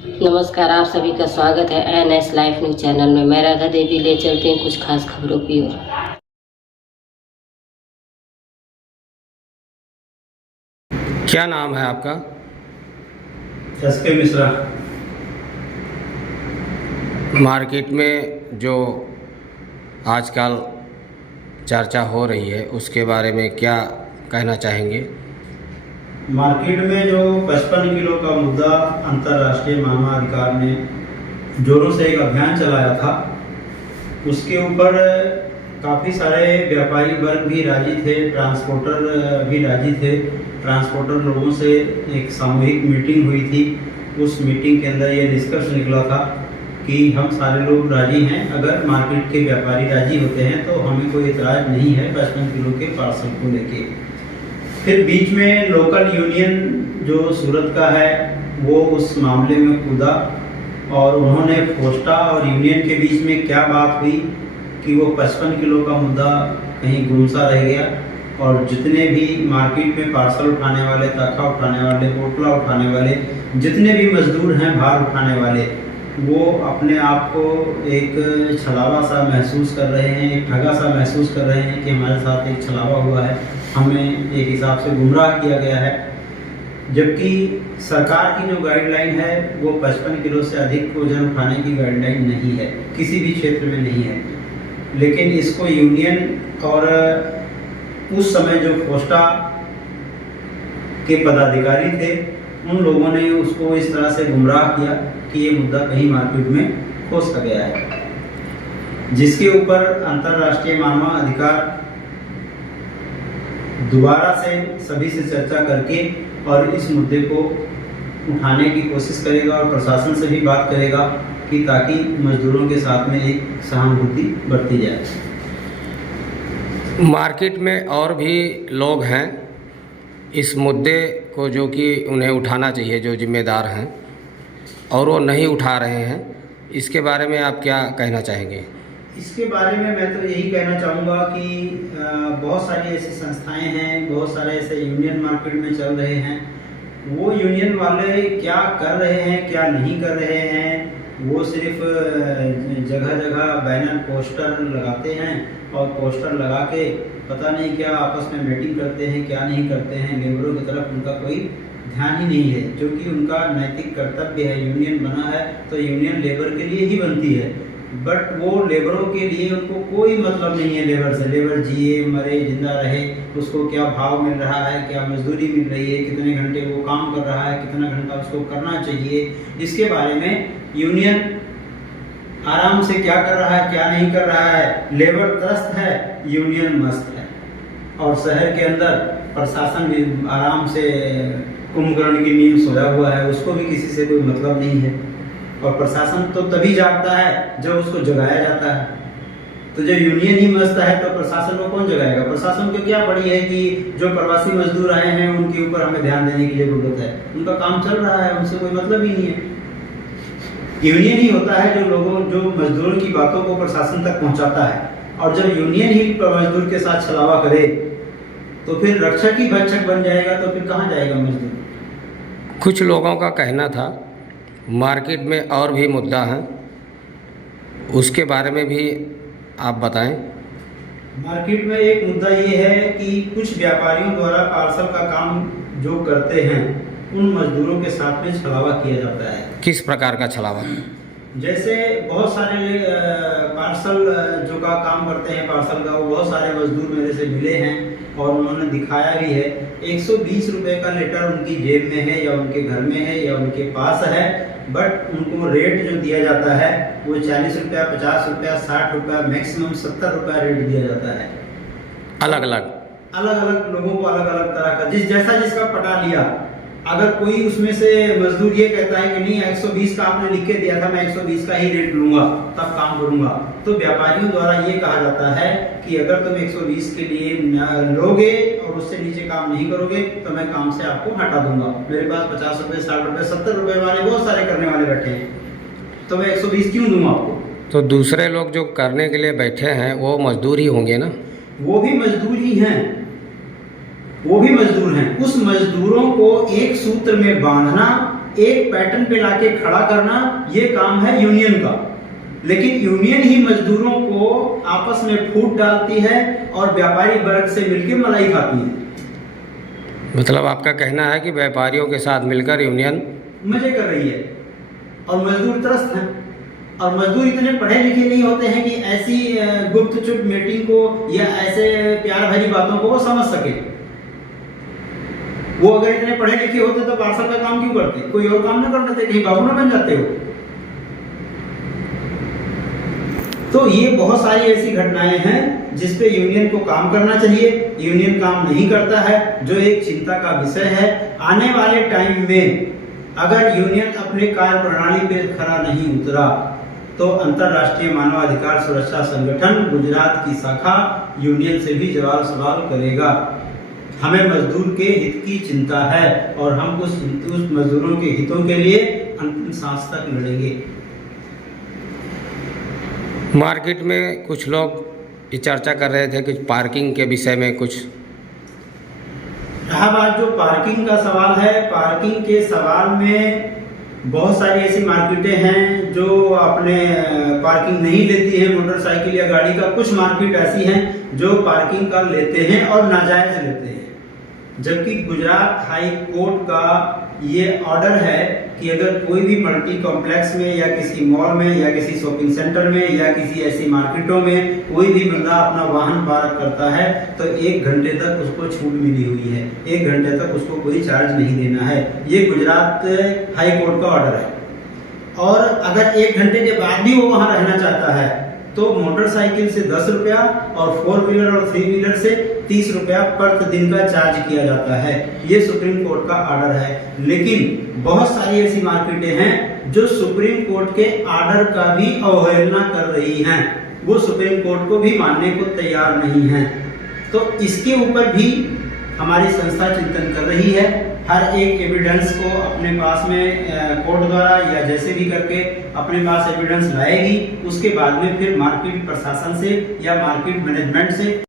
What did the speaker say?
नमस्कार, आप सभी का स्वागत है एनएस लाइफ न्यूज चैनल में। मैं राधा देवी ले चलते हैं कुछ खास खबरों की ओर। क्या नाम है आपका? एसके मिश्रा। मार्केट में जो आजकल चर्चा हो रही है उसके बारे में क्या कहना चाहेंगे? मार्केट में जो 55 किलो का मुद्दा अंतर्राष्ट्रीय मानवाधिकार ने जोरों से एक अभियान चलाया था, उसके ऊपर काफ़ी सारे व्यापारी वर्ग भी राजी थे, ट्रांसपोर्टर भी राजी थे। ट्रांसपोर्टर लोगों से एक सामूहिक मीटिंग हुई थी। उस मीटिंग के अंदर ये निष्कर्ष निकला था कि हम सारे लोग राजी हैं, अगर मार्केट के व्यापारी राजी होते हैं तो हमें कोई इतराज़ नहीं है 55 किलो के पार्सल को लेके। फिर बीच में लोकल यूनियन जो सूरत का है वो उस मामले में कूदा और उन्होंने फोस्टा और यूनियन के बीच में क्या बात हुई कि वो 55 किलो का मुद्दा कहीं गुमसा रह गया और जितने भी मार्केट में पार्सल उठाने वाले, तखा उठाने वाले, पोटला उठाने वाले, जितने भी मजदूर हैं भार उठाने वाले, वो अपने आप को एक छलावा सा महसूस कर रहे हैं, एक ठगा सा महसूस कर रहे हैं कि हमारे साथ एक छलावा हुआ है, हमें एक हिसाब से गुमराह किया गया है। जबकि सरकार की जो गाइडलाइन है वो 55 किलो से अधिक वजन उठाने की गाइडलाइन नहीं है, किसी भी क्षेत्र में नहीं है। लेकिन इसको यूनियन और उस समय जो फोस्टा के पदाधिकारी थे उन लोगों ने उसको इस तरह से गुमराह किया कि ये मुद्दा कहीं मार्केट में खो सा गया है, जिसके ऊपर अंतर्राष्ट्रीय मानवाधिकार दोबारा से सभी से चर्चा करके और इस मुद्दे को उठाने की कोशिश करेगा और प्रशासन से भी बात करेगा कि ताकि मजदूरों के साथ में एक सहानुभूति बरती जाए। मार्केट में और भी लोग हैं इस मुद्दे को जो कि उन्हें उठाना चाहिए, जो जिम्मेदार हैं, और वो नहीं उठा रहे हैं। इसके बारे में आप क्या कहना चाहेंगे? इसके बारे में मैं तो यही कहना चाहूँगा कि बहुत सारी ऐसी संस्थाएं हैं, बहुत सारे ऐसे यूनियन मार्केट में चल रहे हैं। वो यूनियन वाले क्या कर रहे हैं, क्या नहीं कर रहे हैं, वो सिर्फ जगह जगह बैनर पोस्टर लगाते हैं और पोस्टर लगा के पता नहीं क्या आपस में मीटिंग करते हैं, क्या नहीं करते हैं। लेबरों की तरफ उनका कोई ध्यान ही नहीं है, जो कि उनका नैतिक कर्तव्य है। यूनियन बना है तो यूनियन लेबर के लिए ही बनती है, बट वो लेबरों के लिए उनको कोई मतलब नहीं है लेबर से। लेबर जिए मरे जिंदा रहे, उसको क्या भाव मिल रहा है, क्या मजदूरी मिल रही है, कितने घंटे वो काम कर रहा है, कितना घंटा उसको करना चाहिए, इसके बारे में यूनियन आराम से क्या कर रहा है, क्या नहीं कर रहा है। लेबर त्रस्त है, यूनियन मस्त है। और शहर के अंदर प्रशासन भी आराम से कुंभकर्ण की नींद सोया हुआ है, उसको भी किसी से कोई मतलब नहीं है। और प्रशासन तो तभी जागता है जब उसको जगाया जाता है। तो जब यूनियन ही मस्त है तो प्रशासन को कौन जगाएगा? प्रशासन को क्या पड़ी है कि जो प्रवासी मजदूर आए हैं उनके ऊपर हमें ध्यान देने की जरूरत है? उनका काम चल रहा है, उनसे कोई मतलब ही नहीं है। यूनियन ही होता है जो मजदूरों की बातों को प्रशासन तक पहुंचाता है। और जब यूनियन ही मजदूर के साथ छलावा करे तो फिर रक्षक ही भक्षक बन जाएगा, तो फिर कहाँ जाएगा मजदूर? कुछ लोगों का कहना था मार्केट में और भी मुद्दा हैं, उसके बारे में भी आप बताएं। मार्केट में एक मुद्दा ये है कि कुछ व्यापारियों द्वारा पार्सल का काम जो करते हैं उन मजदूरों के साथ में छलावा किया जाता है। किस प्रकार का छलावा? जैसे बहुत सारे पार्सल जो का काम करते हैं पार्सल का, वो बहुत सारे मजदूर मेरे से मिले हैं और उन्होंने दिखाया भी है। 120 रुपये का लेटर उनकी जेब में है या उनके घर में है या उनके पास है, बट उनको रेट जो दिया जाता है वो 40 रुपया, 50 रुपया, 60 रुपया, मैक्सिमम 70 रुपया रेट दिया जाता है। अलग अलग लोगों को अलग अलग तरह का जैसा जिसका पटा लिया। अगर कोई उसमें से मजदूर ये कहता है कि नहीं 120 का आपने लिख के दिया था, मैं 120 का ही रेट लूंगा तब काम करूंगा, तो व्यापारियों द्वारा ये कहा जाता है कि अगर तुम 120 के लिए लोगे और उससे नीचे काम नहीं करोगे तो मैं काम से आपको हटा दूंगा। मेरे पास 50 रुपए, 60 रुपए, 70 रुपए वाले बहुत सारे करने वाले बैठे हैं, तो मैं 120 क्यों दूंगा आपको? तो दूसरे लोग जो करने के लिए बैठे हैं वो मजदूर ही होंगे ना? वो भी मजदूर ही हैं, वो भी मजदूर हैं। उस मजदूरों को एक सूत्र में बांधना एक पैटर्न पे लाके खड़ा करना, ये काम है यूनियन का। लेकिन यूनियन ही मजदूरों को आपस में फूट डालती है और व्यापारी वर्ग से मिलकर मलाई खाती है। मतलब आपका कहना है कि व्यापारियों के साथ मिलकर यूनियन मजे कर रही है और मजदूर त्रस्त हैं। और मजदूर इतने पढ़े लिखे नहीं होते हैं कि ऐसी गुप्त चुप मीटिंग को या ऐसे प्यार भरी बातों को वो समझ सके। वो अगर इतने पढ़े लिखे होते तो पार्सल का काम क्यों करते, कोई और काम ना कर लेते, कहीं बाबू ना बन जाते हो। तो ये बहुत सारी ऐसी घटनाएं हैं जिस पे यूनियन को काम करना चाहिए। यूनियन काम नहीं करता है, जो एक चिंता का विषय है। आने वाले टाइम में अगर यूनियन अपने कार्य प्रणाली पे खरा नहीं उतरा तो अंतर्राष्ट्रीय मानवाधिकार सुरक्षा संगठन गुजरात की शाखा यूनियन से भी जवाब सवाल करेगा। हमें मजदूर के हित की चिंता है और हम उस मजदूरों के हितों के लिए अंतिम सांस तक लड़ेंगे। मार्केट में कुछ लोग ये चर्चा कर रहे थे कि पार्किंग के विषय में कुछ रहा बात। जो पार्किंग का सवाल है, पार्किंग के सवाल में बहुत सारी ऐसी मार्केटें हैं जो अपने पार्किंग नहीं लेती है मोटरसाइकिल या गाड़ी का। कुछ मार्केट ऐसी हैं जो पार्किंग का लेते हैं और नाजायज लेते हैं। जबकि गुजरात हाई कोर्ट का ये ऑर्डर है कि अगर कोई भी मल्टी कॉम्प्लेक्स में या किसी मॉल में या किसी शॉपिंग सेंटर में या किसी ऐसी मार्केटों में कोई भी बंदा अपना वाहन पार्क करता है तो 1 घंटे तक उसको छूट मिली हुई है। 1 घंटे तक उसको कोई चार्ज नहीं देना है। ये गुजरात हाई कोर्ट का ऑर्डर है। और अगर 1 घंटे के बाद भी वो वहां रहना चाहता है तो मोटरसाइकिल से 10 रुपया और 4 व्हीलर और 3 व्हीलर से 30 रुपया प्रतिदिन का चार्ज किया जाता है। ये सुप्रीम कोर्ट का ऑर्डर है। लेकिन बहुत सारी ऐसी मार्केटें हैं जो सुप्रीम कोर्ट के ऑर्डर का भी अवहेलना कर रही हैं। वो सुप्रीम कोर्ट को भी मानने को तैयार नहीं है। तो इसके ऊपर भी हमारी संस्था चिंतन कर रही है। हर एक एविडेंस को अपने पास में कोर्ट द्वारा या जैसे भी करके अपने पास एविडेंस लाएगी। उसके बाद में फिर मार्केट प्रशासन से या मार्केट मैनेजमेंट से